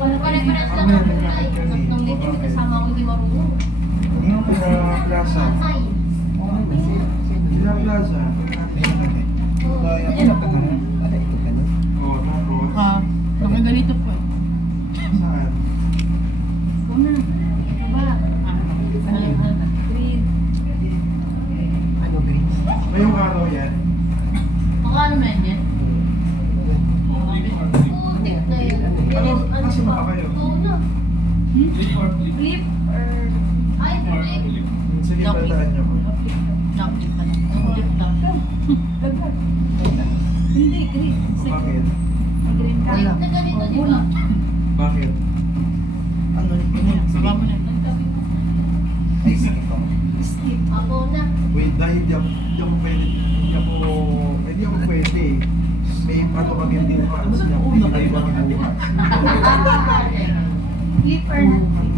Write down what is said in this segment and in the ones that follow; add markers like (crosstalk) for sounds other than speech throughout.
Wala pare-parehas lang ang kulay. Tatlong dito, may kasama ko hindi marunong. Ano pa sa plaza? Sa plaza. Ano dahil hindi ako, hindi ako pwede, hindi ako, hindi ako pwede. May ano kami hindi ko kasi ako hindi kayo makinuha. Flip or not flip?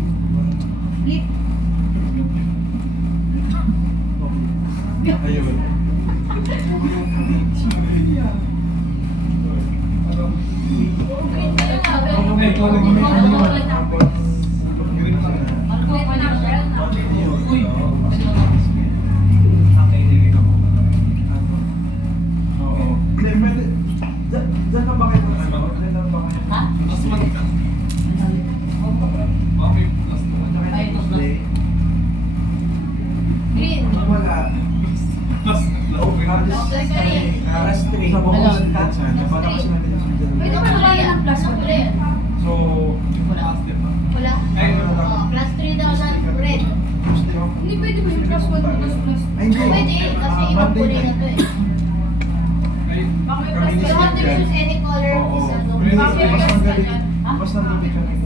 Ganyan? Bukas ng gabi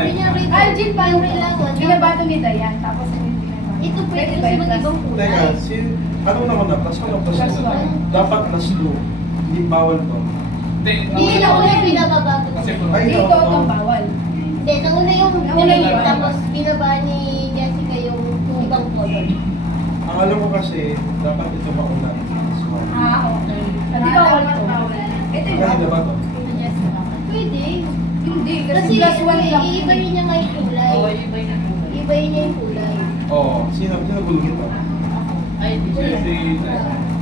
Jill, pa yung kailangan. Binabato ni Dayan, tapos yung binabato. Ito pwede yung plus? mag-ibang kulay. Teka, si, ano na ko na? Plus 1 o plus Plus 2? one. Dapat plus 2. Hindi bawal to. hindi. Hindi na una yung binababa ko. Kasi Ay, Dito itong bawal. Hindi, nauna yung Nauna yung pinag- iba. tapos binaba ni Jessica yung ibang color. Ang alam ko kasi, dapat ito mauna. Plus 1. Ah, okay. Di bawal to. Ito yung Kanina ba to? Ni Jessica. Pwede. Hindi, kasi Kasi plus one lang. iiba yun niya nga yung kulay. Oo, iba yung nagkulay. Iba yun niya yung kulay. Oo. Sino, sino gulugin to? Ay, di siya. Si,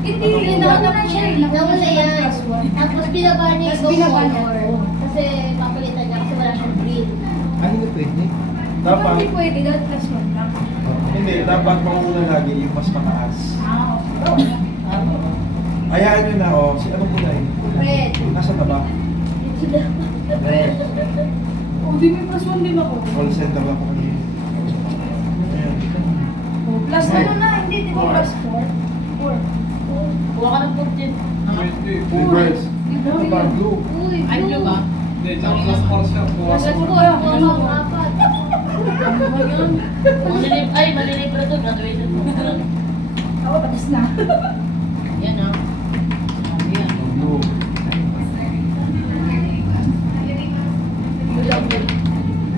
Hindi, nauna na siya. eh. Nauna yan. Plus one. Tapos binaba niya Tapos yung binaba niya. color. Kasi papalitan niya kasi wala siyang green. Ano na pwede? Dapat, Hindi pwede, dahil plus one lang. hindi, dapat mauna lagi yung mas mataas. Ah, okay. Hayaan nyo na, oh. Si anong kulay? Red. Nasaan na ba? Na. Red. Oh, di may plus one din ako. Call center ako kanina. Oh, plus ano na, hindi, di ba plus four? Four. Kuha ka ng 14. Ano? Hindi, Reverse. Ano? Blue. Uy, Ay, blue ba? Hindi, tsaka plus four siya. Plus four. 4, bukas apat. Ano ba yun? Ay, malilib na to. Graduated mo. Ako, tapos na. (laughs) Yan ah. Yan. Blue.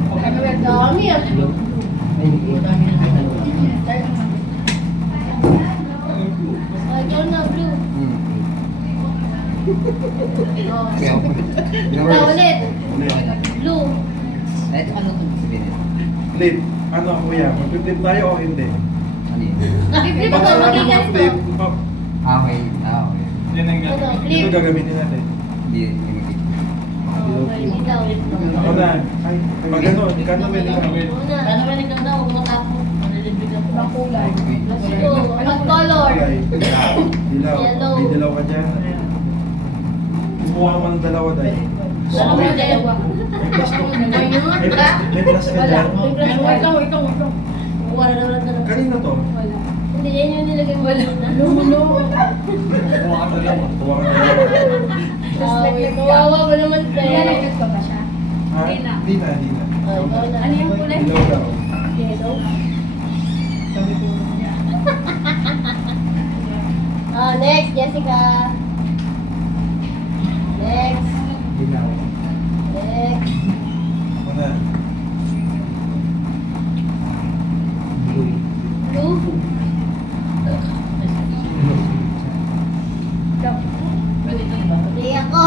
Ang dami ah. Ay, hindi. Madami na na, blue. Oh. Ulit. Ulit. Blue. Eh, ano itong sabihin nito? Flip. Ano, kuya? Mag-flip tayo o hindi? Ano yun? Flip ito, pa- Ah, okay. Ah, okay. Yan ang ito gagamitin natin. Hindi, hindi. Oh. Ako na. Pag ganun, kano pwede ka? Una. Ano ba ikaw na? Huwag mo tapo. Malilib ka. Ibang kulay. Anong color? Dilaw. Yellow. May dilaw ka dyan. Kumuha ka ng dalawa dahil. Ano ba dalawa? May plus. Ano yun? May plus, may ka Wala. dyan. May Ikaw, ikaw, ikaw. Wala na wala na. Kanina to. Wala. Hindi, yan yung nilagay mo na. Lulo. Kuha ka na lang. Kuha ka na lang. Kawawa kawawa ba naman tayo? Nilalaglag ko ba siya? Ha? Hindi na. Di na, di na. Ah, ikaw na. Ano yung kulay? Ilaw daw. Yellow? Sabi ko, Ah, (laughs) next, Jessica. Next. ilaw. Next. Ako na. Two. Ikaw. Pwede ito ba? Hindi ako.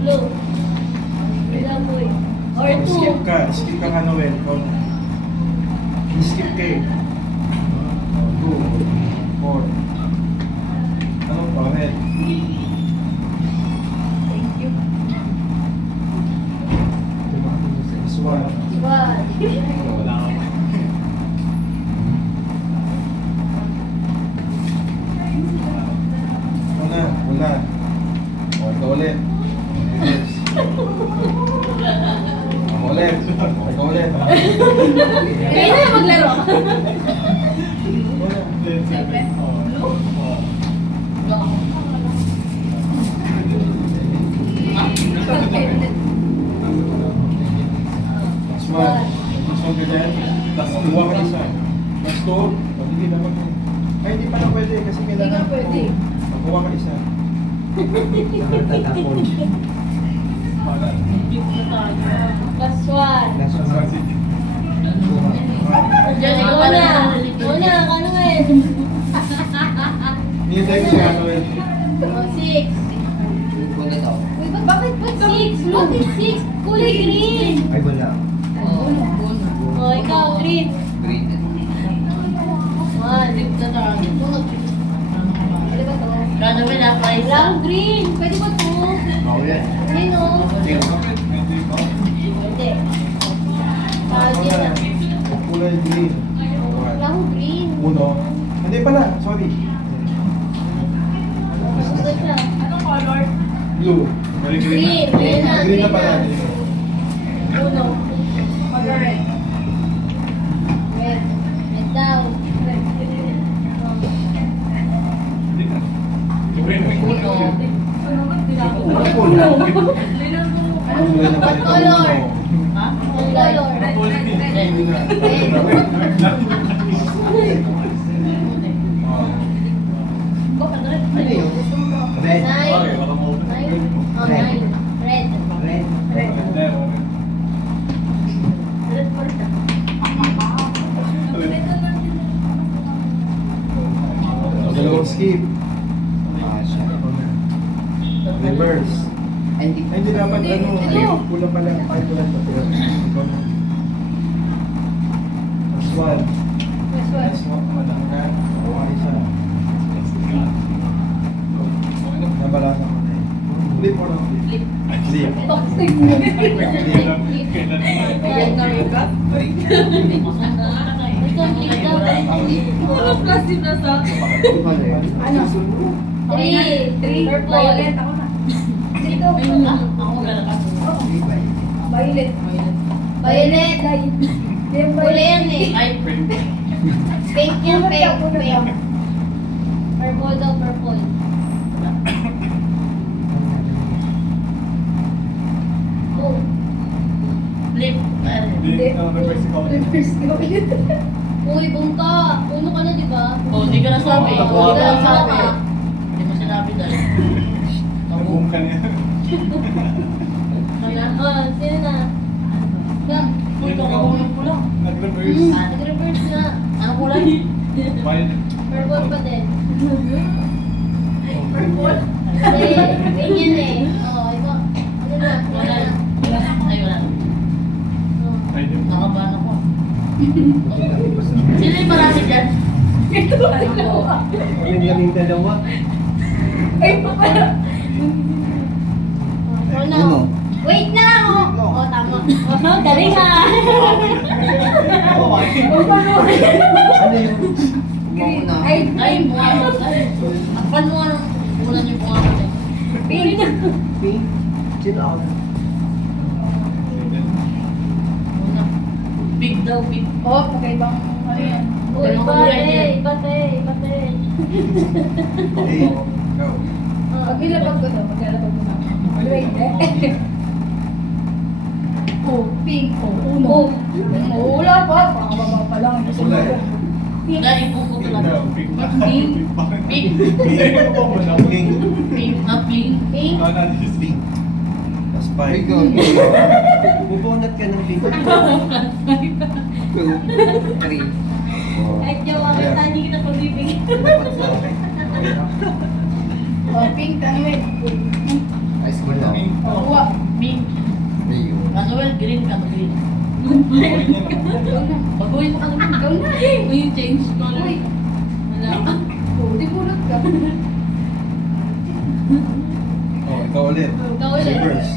Blue. Ilang boy? Or two. Skip ka. Skip ka nga, Noel. Ikaw na. Skip ka eh. Two. Four. Ano pa? Red. Thank you. This one. One. Wala ka. Ako na. Wala. O, ito ulit. Yes. Ako ulit. Ikaw ulit. Kayo na maglaro. Siyempre. One ka dyan. Tapos kuha ka isa. Tapos two. O, hindi naman. Ay, hindi pala pwede kasi kailangan. pwede. Kuha ka isa. (laughs) Na tayo. Plus one. Diyan, ikaw Ikaw na. na. Ikaw na. Kano nga eh? Nihintay ko si Noel. Oh, six. Ito. Ba't bakit ba six? Bakit six? Kulay green. Ay, wala. Oh, ikaw, green. Green. One. Deep na tayo. Pwede ba to? Gano'n na pa Wala isa. akong green. Pwede ba to? Ako yan. Hindi no. Bakit? Hindi ba? Pwede. Ako dyan na. O, Kulay green. Wala akong green. Uno. Hindi pala. Sorry. Gusto siya. Anong color? Blue. Green. green. Na. Pala. Uno. Color. Red. Skip. Ah, siya. Ako na. Ay, hindi. Ay, hindi dapat ano. ano? Kulang pala. Ay, kulang pa. Na. Last one. This one. Last one. Madami ka. Kuha isa. Nabalasan ko na eh. Flip or not flip? Flip. Flip. Toxic. Gusto ang flip daw. Puro plastic na sa Ano yun? Ano? Three. Three. Purple. Violet. Na. Violet. Kulay yan eh. Ay, Pink yan, pink. Pink. Purple daw, purple. Oh. flip. Ano, reverse ikaw. Reverse go. Uy, bungka. Uno ka na, di ba? Oh, hindi ka nasabi. Oo, Hindi ka nasabi. Hindi mo sinabi dahil. Nag-boom ka. Ano? Oh, sino na? Ga. Uy, kakahulog ko lang. Nag-reverse. Ah, Nag-reverse na. Ano kulay? Violet. Purple pa din. Purple. Hindi, ganyan eh. Oo, ikaw. Ano na? Wala. Na. Ay, wala. Oh. Ay, di ba? Nakabahan ako. Sino yung marami dyan? Ito. Ano? Yung laming dalawa. Ay, pala. Oh, no. Uno. Wait na! Oh, oh tama. Oh, dali nga. Oo, ay. Ano yung... Umauna. Ay, Ay. Ay, akpan mo ano. Ulan yung bunga mo. pink. Pink. Ako? Una. Big daw, pink. Oh, pagkaibang ano yan. Dalawang iba din. iba te. Eight. Go. Pag ilabag ko to, maglalabag ko na. Wala hindi. Oh, pink. Oh, uno. Oh, wala pa. Pakababa pa lang. Kasi Wala eh. Hindi, ipupo ko lang. Pink. Pink. Pink. Pink mo. Pink. Pink na pink. Pink. Ah, Pink. Ay, five. go. Bubunot ka ng pink. Two, three. Ay, jowa ka, tani kita akin. Oh, pink. Ano yun? Ice cream. Pink pa. Oh, wa. Pink. Rio. Manuel, green ka, green. Naman. Na. Baguhin mo ka naman. Ikaw na. Uy, change color. Uy. Wala. Oh, di bulot ka. Oh, ikaw ulit. Ikaw ulit. Reverse.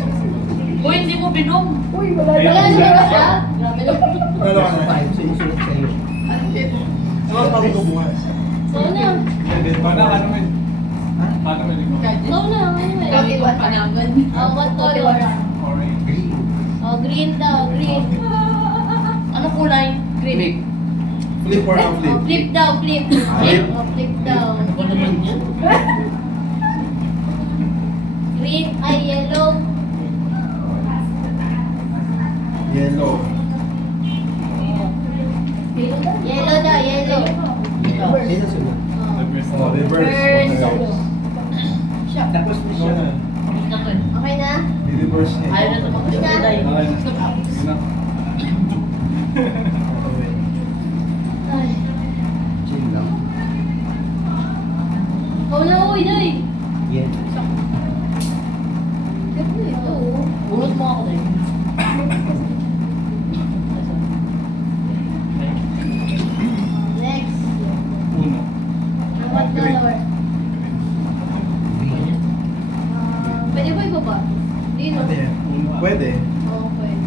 Uy, hindi mo binom. Uy, wala Ayun. Wala na. na siya? Grabe lang. Ano ka na? Sinusunod sa'yo. Ano yun? Ano pa ko bukas? So na. Paano ka naman? Ha? Paano ka naman? So na, anyway. Bakit ba panagan? Oh, what color? Orange. Green. Oh, green daw, green. Ano kulay? Green. Flip or Oh, flip? flip daw, flip. Flip. Oh, flip daw. Ano naman yan? Green ay yellow. Yellow. Yellow daw, yellow. Sunod? Oh. Reverse. Oh, reverse. Reverse. Okay. Siya. Tapos mo Ikaw siya. na. Pink na to eh. Okay na? I-reverse niya. Ayaw na ito magkakulay. Okay na. Yun na. Okay. Ay. Chill lang. Oh na, uy, day. Yan. Ganda ito. oh. Ulot mo ako din. Next. Uno. Ang what color? Green. Ah, pwede ba iba ba? Hindi no? Pwede. Pwede. Oo, pwede.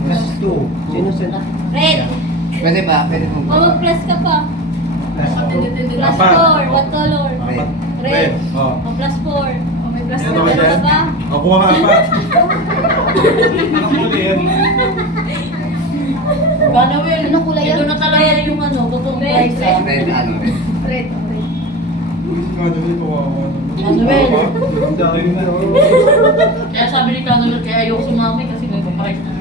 Plus two. Sino sunod? Red. Pwede ba? Pwede mo Oh, mag-plus ka pa. Plus two. Plus Apat. 4. What color? Apat. Red. Red. Oh. Oh, plus 4. Oh, may plus Ano na. ba Meron yan? ka ba? O, kuha ka apat. Anong kulay yan? Paano Will? Anong kulay yan? Ito na talaga yung ano, price ah. Red, ano ito kawawa. Manuel. Kaya sabi ni Manuel, kaya ayoko sumami kasi paprice na.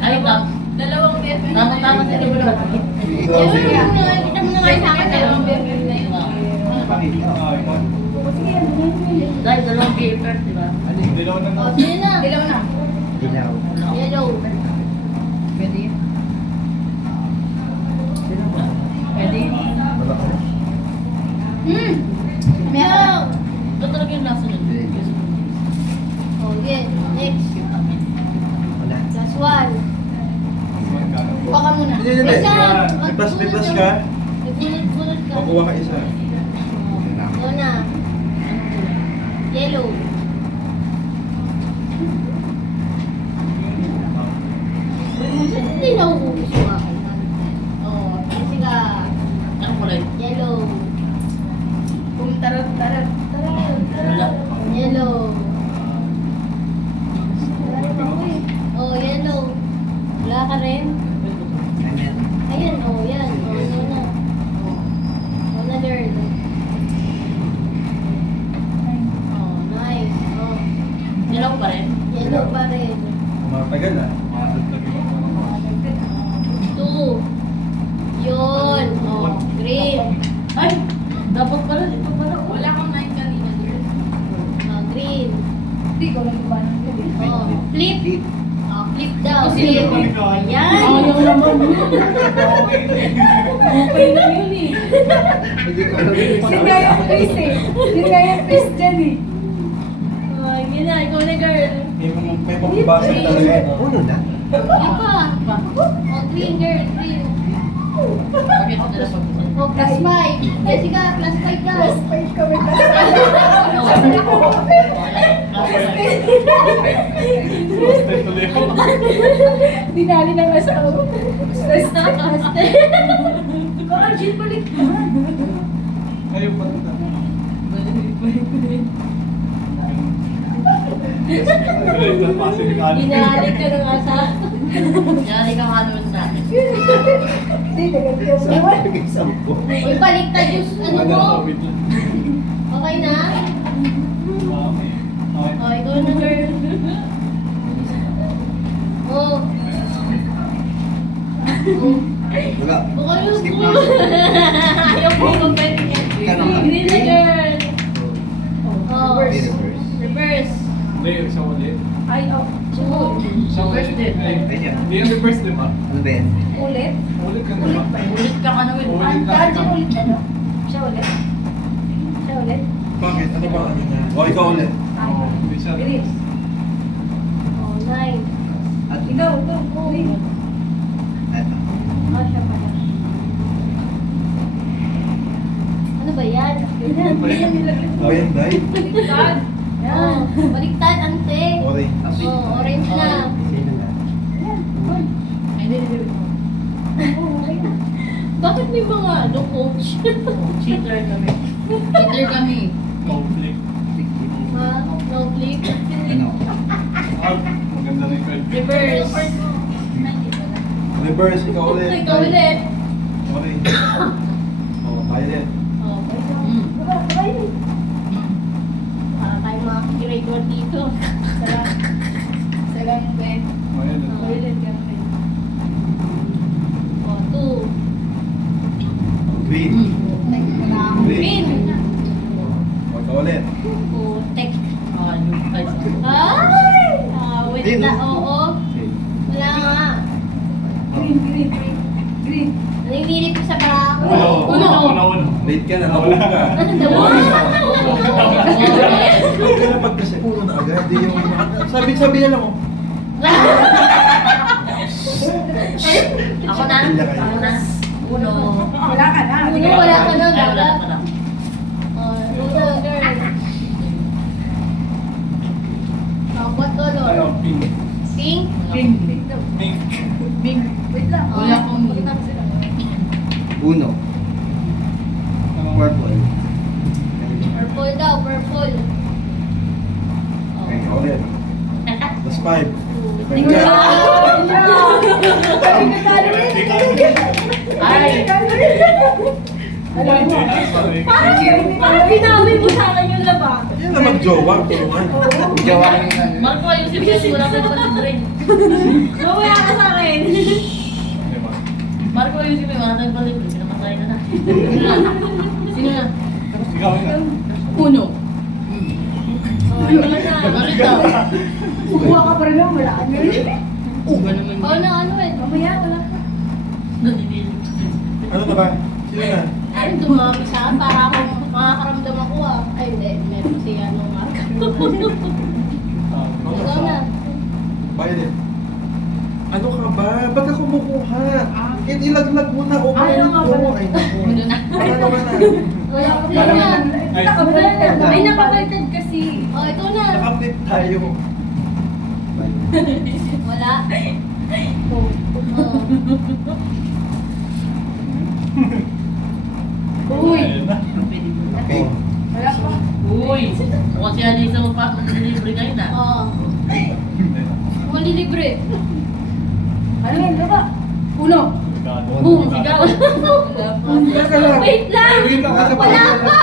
Ay, tam. Dalawang red. Tama-tama sa libro. Yan, kita mo na- kita mo na ngayon sa akin. Dalawang red na yun. Dahil dalawang paper, di ba? Dilaw na Oh, na. sino na? Dilaw na. Dilaw. Yellow. Pwede yun. Sino ba? Pwede. Wala ka. Hmm. Meron. Ito talaga yung nasa nun. Oh, yeah. Next. Wala. Last one. Kuha ka muna. Hindi, hindi, Isa. hindi. Plus ka. Bunot-bunot ka. O, kuha ka isa. Oh, na. Yellow. Hindi na ubus yung akin. Oh, kasi ka. Anong kulay? Yellow. Kung tarap, tarap, tarap, Wala. tarap. Yellow. Wala pa ako eh. Oh, yellow. Wala ka rin? Ayan. Ayan, oh, yan. Oh, ano na. Oh, another. Oh, nice. Oh, Dilaw pa rin. yellow pa rin. Matagal ah. Two. Yun. Oh, green. Ay, dapat pala. Ito pala. Wala kang nine kanina, girl. Oh, green. Hindi ko lang ba ng gabi. Oh, flip. Flip. Oh, flip daw. Kasi Flip. Ayan. (laughs) naman. Okay. Okay na yun eh. Hindi yung quiz eh. Hindi yung quiz dyan eh. Oh, yun na. Ikaw na, girl. May, pambabasa ka talaga. Uno na. Hindi pa. Oh, green, girl. Green. Oh, plus five. Jessica, plus five ka. Plus five kami. Plus (laughs) Stay tuloy ako. Dinali ng asawa. Stress na. Ko, Arjun, balik ka. Ayun pa rin. Ito, ka. Ginalik ka ng asa. Yari ka nga naman sa akin. Hindi, sa naman. Sampo. Uy, baliktad yung ano mo. Okay na? Okay. Okay. Oh, ikaw na, girl. Oh. Oh. Wala. Bukal yung Skip na. Ayaw ko kung pwede. Ikaw na. Green na, girl. Oh. Reverse. Reverse. Reverse. Hindi, isa ulit. Ay, oh. Isa ulit. Din. Hindi yung reverse, di ba? Ano ba yan? Ulit? Ulit ka na ba? Ulit ka ka naman. Ulit. Ang dati ulit ano? Siya ulit? Siya ulit? Bakit? Ano ba ano niya? O, ikaw ulit. Ay, Oo, bilis. Oh, nine. At Ikaw, ikaw, ulit. Eto. Ah, siya pala. Ano ba yan? Wenday. Baliktad. Oh, Yan. baliktad, ante. Orange. Oh, orange na. Oh. Bakit may mga ano, coach? Cheater kami. Cheater kami. Conflict. Ha? No click? Ano? Reverse. Reverse, ikaw ulit. Ikaw ulit. Orange. Oh, violet. Oh, Mm. Para tayo mga 1 dito. Sarang. Sarang, Ben. Oh, yan. Ulit, ganun. Oh, two. Green. Wala akong green. O, ikaw ulit. Putek. Ah, yung ay, Ay! Ah, wait Green, na, oo. Wala nga. Green, green, green. Green. Naninilip ko sa barako. Uno. Uno. Uno. Uno. Late ka na, napula ka. Dalawa. Huwag ka na pagkasi. Uno na agad. Di yung... Sabi-sabi na lang oh. (laughs) Ako na. Ako na. Uno. Wala ka na. Uno, wala ka na. Ay, wala, wala. Oh, Uno, girl. Oh, what color? Ano, pink. Pink? Pink, pink daw. Pink. Pink. Wait lang. Oh, Wala akong- baliktad sila. Uno. Ano? Purple. Purple daw, purple. Oh. Okay, ikaw ulit. Plus five. Tingnan Venga. mo. Ay, natalo rin. Ay. Alam mo. Sorry. Parang binawi mo sa akin yung laba. Mag-jowa. Tulungan. Jowa yung ano. Marco, ayusin mo yan. Wala ka naman si Drain. Mamaya ka sa akin. Marco, ayusin mo yan. Wala tayong palibre. Pinamatay na na? Sino na? Ikaw na. Uno. Oh, ikaw na. Bakit ka? Kukuha ka pa rin naman. Wala ka na rin. Uga naman. Oh, na ano eh. Mamaya, wala ka. Ano na ba? Sino na? Ay, dumami akin para akong makakaramdam ako ah. Ay, hindi. Ano nga. Ah, Ikaw na. Ano ka ba? Ba't ka kumukuha? Eh, ilaglag mo na. O, mo. pala. Ay, naku. Uno na. Ano naman na? Wala Wala na. naman. Ay. Nakabaliktad. Ay, nakabaliktad kasi. Oh, ikaw na. Nakapit tayo. Wala. (laughs) Oh. Uy. Na. Okay. Wala pa. Uy. Mukhang si Alisa mo pa. Manilibre ngayon ah. Oh. (laughs) Malilibre. Ano yan? Baba. Uno. Boom, sigaw. Wait lang. Wait lang, kasi Wala pa.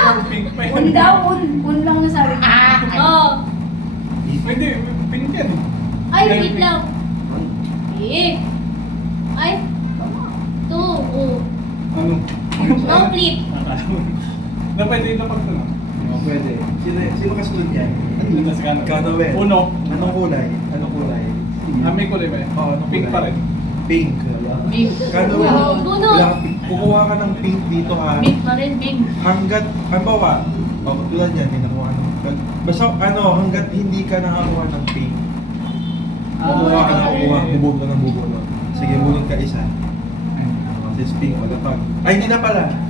Un daw, un. Un lang nasabi ko. Ah! Oh. Hindi, pink yan. Ay, wait lang. Eh. Ay. Two. Oh. Ano? No flip. Na pwede na pag ano? Oh, pwede. Sino, sino kasunod yan? Ano na si Kano? Kanawel. Uno. Anong kulay? Anong kulay? Ah, may kulay ba? Oo, anong Pink kulay? pa rin. Pink. Ming. Kanawel. Wow. Wala ka pink. Kukuha ka ng pink dito ha. Ming pa rin, Ming. Hanggat, ang bawa, oh, tulad yan, may nakuha ng Basta ano, hanggat hindi ka nakakuha ng pink, kukuha ka ng kuha, bubunot ka ng bubunot. Sige, bunot ka isa. Kasi pink, o lapag. Ay, hindi na pala.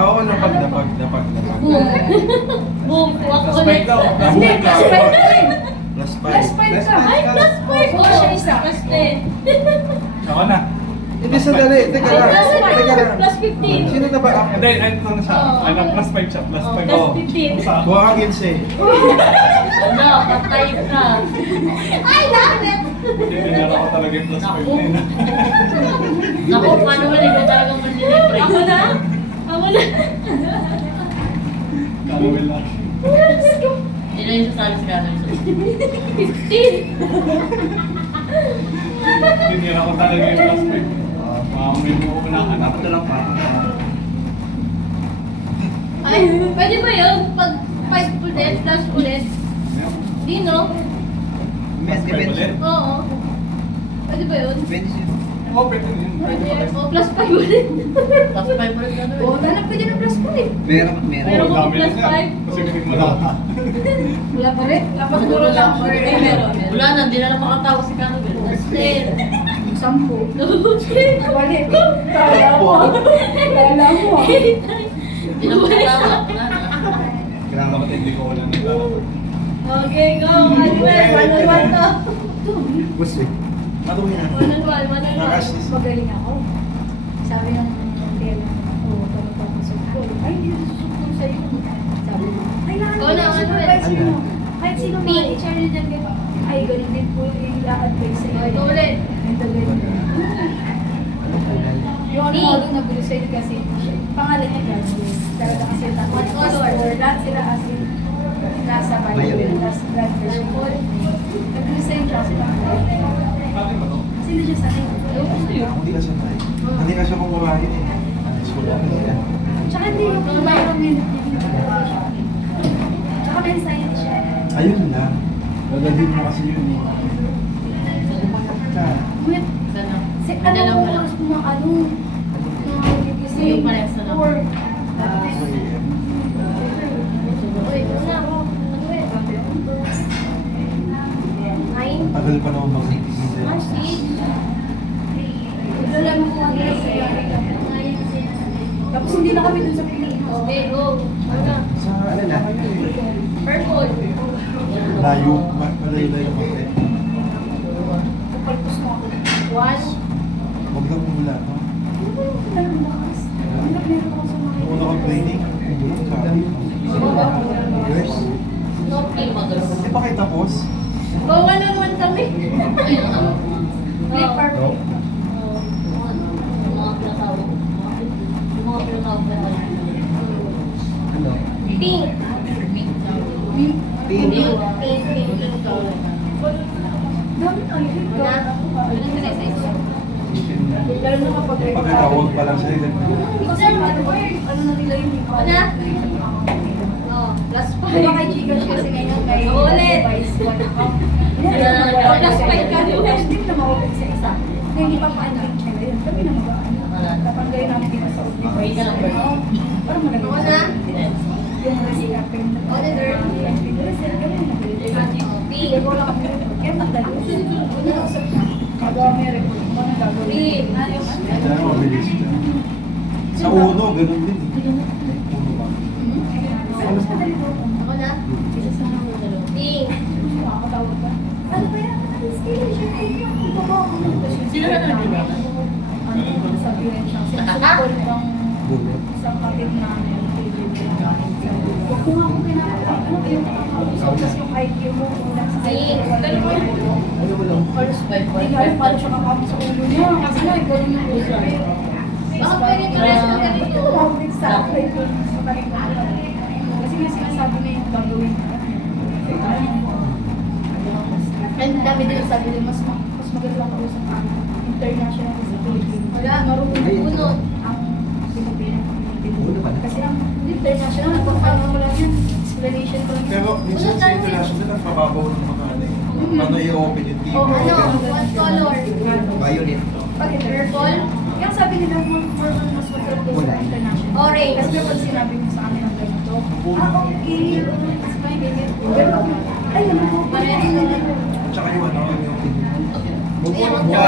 Oo. Ah, Oo, lapag, lapag, lapag, lapag. Boom. Boom. Ko Plus ulit. Plus Hindi, five. plus five ka rin. Plus Plus five. five ka. Ay, plus five. Oh, siya isa. Plus ten. Ako na. Hindi, sandali. Teka lang. plus Teka five. lang. Plus fifteen. Sino na ba? Hindi, ay, ito na siya. Oo. Plus 5 siya. Plus Oh, 5. plus fifteen. Sa Kuha ka 15. Ano, patay ka. Ay, bakit? Tinira ko talaga yung plus 5 na yun. Naku, paano ba ikaw talagang manlilibre? Ako na? Ako na? Kamawil lang. Ilan yung sasabi sa kanan? 15. Tinira ko talaga yung plus 5. Mga may mo ko na anak. Ito lang. Ay, pwede ba yun? Pag 5 ulit, plus ulit? Di, no? Plus 5 depende. ulit? Oo. Pwede ba yun? Depende siya. Oo, pwede na yun. Pwede pa rin. O, plus 5 ulit. Tapos five ulit na Oo, hanap ka dyan ng plus ko eh. Meron, meron. Meron ko plus na yan. five. Kasi pinig mo lang. (laughs) Wala pa rin. Dapat puro lang eh, meron. Wala na, hindi na lang makatawa si Canobel. Plus 10. Sampu. Balik. Kala mo. Kala mo. Hindi na makatawa. Wala na. Kailangan dapat hindi ko wala naglalaro. Okay, go. One to. Gusto Matuloy na. One on one, one on one. Nakasis. Magaling ako. Sabi ng kailan ako, tanong ko sa school. Ay, hindi na susukul sa'yo. Sabi ko, kailangan ko na, ano supervise mo. Kahit sino Pink. teacher nyo dyan? Ay, ganun din po yung i-advise sa'yo. Go ulit. Ito, ganun. Yung ano nagulo sa'yo kasi pangalan niya graduate. Talaga kasi tapos What color? lahat sila kasi nasa Bible, Violet. tapos graduate. Nagulo sa'yo siya kasi Kasi hindi siya sanay. Hindi ka sanay. Hindi ka siya kumurahin eh. School ako yan. Tsaka hindi yung environment Tsaka may science siya. Ayun lang. Gagawin mo kasi yun eh. Huwag lang mula. no? Ano ba yung alam mo lakas? Ano meron ako sa mga Nung una kong training, bumulong ka. Yes. No pink. Eh, bakit tapos? Go one on one kami. Ayun ang ano. Play Oh. part. No? Yung mga pinatawag. Yung mga pinatawag na tayo. Ano? Pink. Pink. Pink. Pink. Pink. Pink. Dami na yun. Una. Una ka na sa isa. Lalo na kapag Eh, pagkatawag pa lang sa'yo. Kasi ano ba yun? Ano na nila yun? Una. Oh, plus Di ba five. kay Gcash kasi ngayon may Ako ulit. device one account. Oh, plus five ka rin. Hindi na ma-open sa isa. Na hindi pa pa-unlink siya ngayon. Kami na mag-ano. Tatanggalin namin dito sa open. Wait ka lang, bro. Oo. Para malagay. Ako na. Yung receipt open. Auditor. Receipt kami na Oh, Pink. Kaya wala kami. Kaya magdalo. Una na usap na. Kagawa may report. Ano na gagawin? Pink. Kaya mabilis ka. Sa uno, ganun din. Uno ba? Ako na. Isa sa mga. Pink. Makakatawag ka. Ano ba yan? Ano? Siya baba ako. Sino na nag-iba? Ano, sabihin siya. Sinasukol bang Bulot. isang kapit namin. Huwag mo nga akong pinapaka. Ano yung nakakausap? Tapos yung IQ mo, kulang sa lang? First five, Hindi ka five. paano siya kakapit sa ulo niya. Kasi nga, ganun yung niya. Baka pwede ito rin sa ganito. Ito sa akin. Sa kanila. Kasi nga sinasabi niya yung gagawin. And dami din sabi din, mas, ma- mas maganda lang ako sa kanila. International sa Philippines. Wala. Marunong Ay. Bunot. ang Pilipinas. Uno pala. Kasi ang international, nagpapano mo lang yan. Explanation ko. Pero minsan sa international, ang pababaw ng mga ano eh. Paano i-open yung TV? Oh, Ano? What color? Violet. Pag Purple? Yung sabi nila, on mas maganda po sa international. Orange. Kasi kapag sinabi mo sa amin ang ganito, ah, okay. It's fine, ganyan. Pero, ay, naman. naman. Tsaka yung ano, yung... Bubunod ka.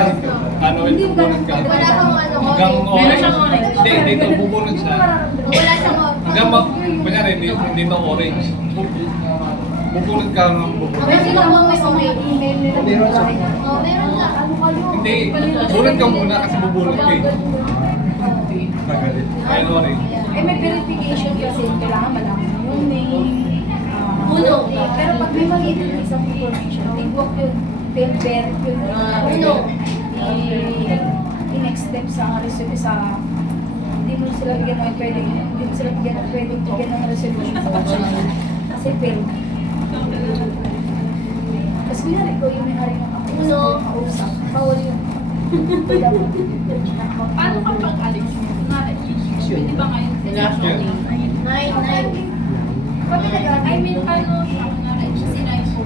Ano, mo bubunod ka. Wala kang ano, orange. Meron siyang orange. Hindi, dito bubunod siya. Wala siyang orange. Hanggang mag... Kunyari, hindi, hindi to orange. Bubunod ka hanggang bubunod. Okay, sino mo may orange? email nila. Meron siya. Oh, meron ka. Ano kayo? Hindi, bunod ka muna kasi bubunod ka eh. Tagalit. Ayun, orange. Eh, may verification kasi kailangan malaman yung name, ah, Uno. Pero pag may maliit na isang information, tigwak yun. Filter yun. Ah, uno. I-next step sa resume sa hindi mo sila bigyan ng pwede, hindi mo sila bigyan ng pwede bigyan ng resolution sa website. Kasi fail. Kasi kunyari ko yung may-ari ng ako. Uno. Kausap. Bawal yun. Paano kapag alis? Pwede ba ngayon? National team. Nine, nine. I mean, paano siya siya sinay ko.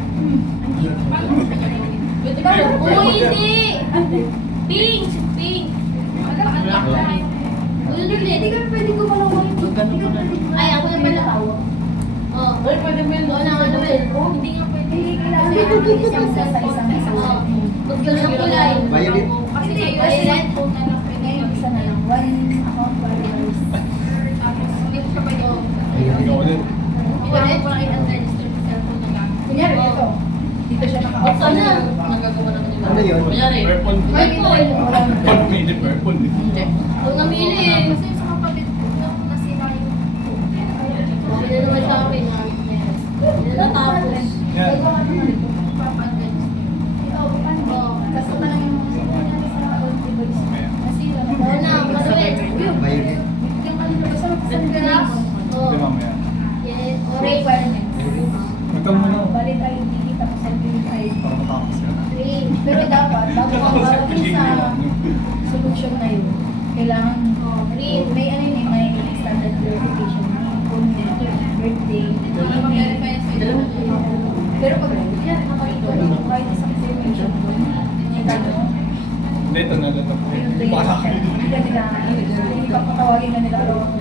Paano siya gagawin? Pwede ba? Oo, hindi! Pink! Pink! Ano ba tayo? Ulit Hindi ulit. ka pwede gumalaw ito. Hindi ka pwede gumalaw. Ay, ako na pala. Oh. Ay, pwede mo yun. Oo na, ano ba? Oh, hindi nga pwede. Hindi kailangan isang sa isang isang. Oo. Magdala ng kulay. Violet. Kasi Hindi, violet. Ngayon, isa na lang. One account followers. Tapos, hindi ko siya pwede. Ulit. Ko sa cellphone na gamit. Kunyari, ito. Dito siya O, naka-off. sana. Nagagawa naman yung Ano yun? Kunyari. Para hindi ka nila, hindi ka patawagin na nila.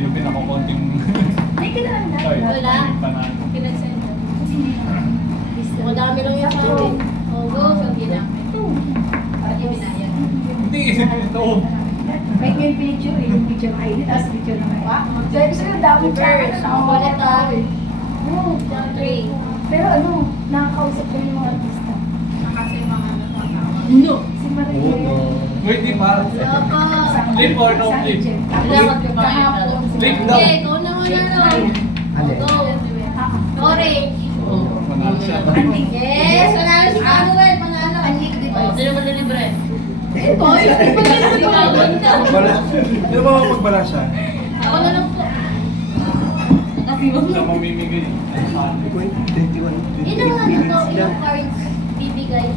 Oo, oh, sino pinakakonting... Hindi ka na Ay, Wala. panalo. Pinag-send ko. Madami lang yung sa akin. Oh, go. Sabi na. Hindi binayad. Hindi, ito. May may picture eh, yung picture ID, tapos picture na. So, ibig sabihin, dami na ako ulit ah. Oo. Three. Pero ano, nakakausap ko yung mga artista. Nakasa yung mga natatawa. No. Si Maria. Wait, di. Sapa. Flip or no flip? Kailangan Flip daw. Hindi, ikaw naman ano. Ano? Go. Orange. Manalo siya. Yes, manalo si Manuel. Manalo. Oh, sino ba nilibre? Boy, ikaw ganda. Bala. Di ba magbala siya? Ako na lang po. Sa mamimigay. 21. Ilang ano to, ilang cards bibigay?